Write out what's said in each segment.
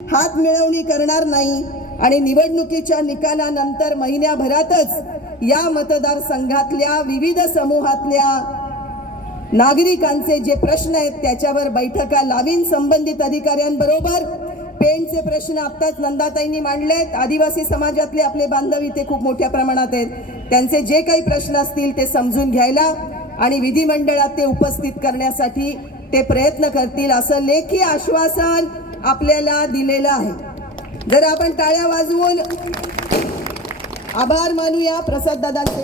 हात मिळवणी करणार नाही आणि निवडणुकीच्या निकालानंतर महिन्याभरातच या मतदारसंघातल्या विविध समूहातल्या नागरिकांचे जे प्रश्न आहेत त्याच्यावर बैठका लावीन संबंधित अधिकाऱ्यांबरोबर। पेंडचे प्रश्न आत्ताच नंदाताईंनी मांडलेत। आदिवासी समाजातले आपले बांधव इथे खूप मोठ्या प्रमाणात आहेत, त्यांचे जे काही प्रश्न असतील ते समजून घ्यायला आणि विधिमंडळात ते उपस्थित करण्यासाठी ते प्रयत्न करतील असं लेखी आश्वासन आपल्याला दिलेलं आहे। जर आपण टाळ्या वाजवून आभार मानूया प्रसाद दादांचे।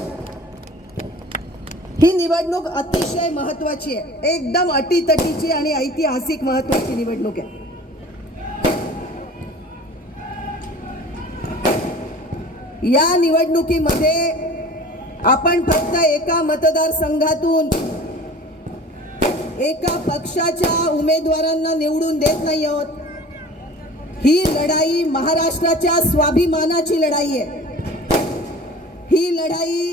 ही निवडणूक अतिशय महत्त्वाची आहे, एकदम अटीतटीची आणि ऐतिहासिक महत्त्वाची निवडणूक आहे। या निवडणुकीमध्ये आपण फक्त एका मतदारसंघातून एका पक्षाच्या उमेदवारांना निवडून देत नाही आहोत। ही लढाई महाराष्ट्राच्या स्वाभिमानाची लढाई आहे। ही लढाई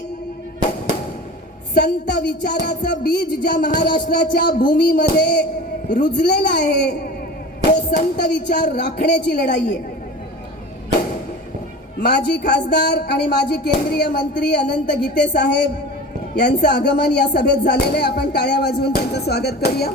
संत विचाराचं बीज ज्या महाराष्ट्राच्या भूमीमध्ये रुजलेलं आहे तो संत विचार राखण्याची लढाई आहे। माजी खासदार आणि माजी केंद्रीय मंत्री अनंत गीते साहेब यांचं आगमन या सभेत झालेलं आहे। आपण टाळ्या वाजवून त्यांचं स्वागत करूया।